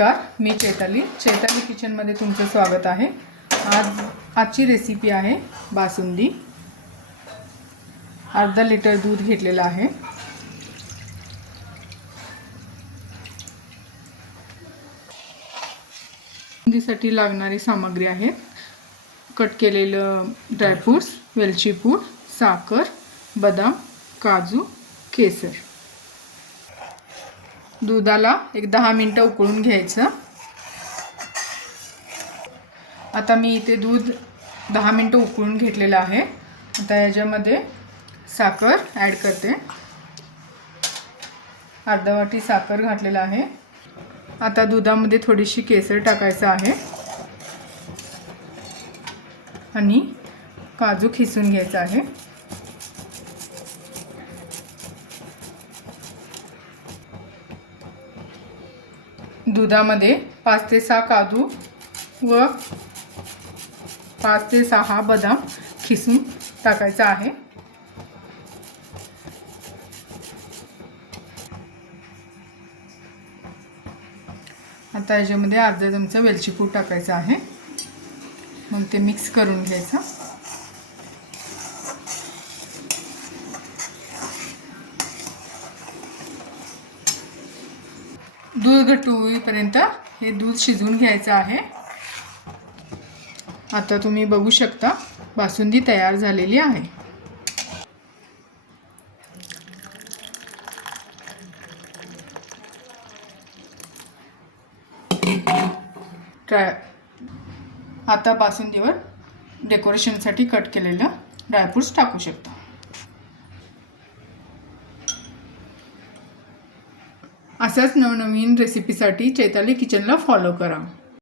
नमस्कार, मी चैताली किचनमध्ये तुमचं स्वागत आहे। आजची रेसिपी आहे बासुंदी। अर्धा लिटर दूध घेतलेलं आहे। बासुंदीसाठी लागणारी सामग्री आहे कट केलेलं ड्रायफ्रूट्स, वेलची पूड, साखर, बदाम, काजू, केसर। दुधाला एक 10 मिनिटं उकळून घ्यायचं। आता मी इथे दूध 10 मिनिटं उकळून घेतलेलं आहे। आता याच्यामध्ये साखर ॲड करते। अर्धा वाटी साखर घातलेला आहे। आता दुधामध्ये थोडीशी केसर टाकायचं आहे आणि काजू खिसून घ्यायचा आहे। दुधामध्ये 5 ते 6 काजू व 5 ते 6 बदाम खिसून टाकायचा आहे। आता याच्यामध्ये अर्धा चमचा वेलची पूड टाकायचा आहे। मग ते मिक्स करून घ्यायचं। दूध घट्ट होईपर्यंत हे दूध शिजवून घ्यायचं आहे। आता तुम्ही बघू शकता बासुंदी तयार झालेली आहे। आता बासुंदीवर डेकोरेशनसाठी कट केलेलं ड्रायफ्रूट्स टाकू शकता। अशाच नवनवीन रेसिपीसाठी चैताली किचनला फॉलो करा।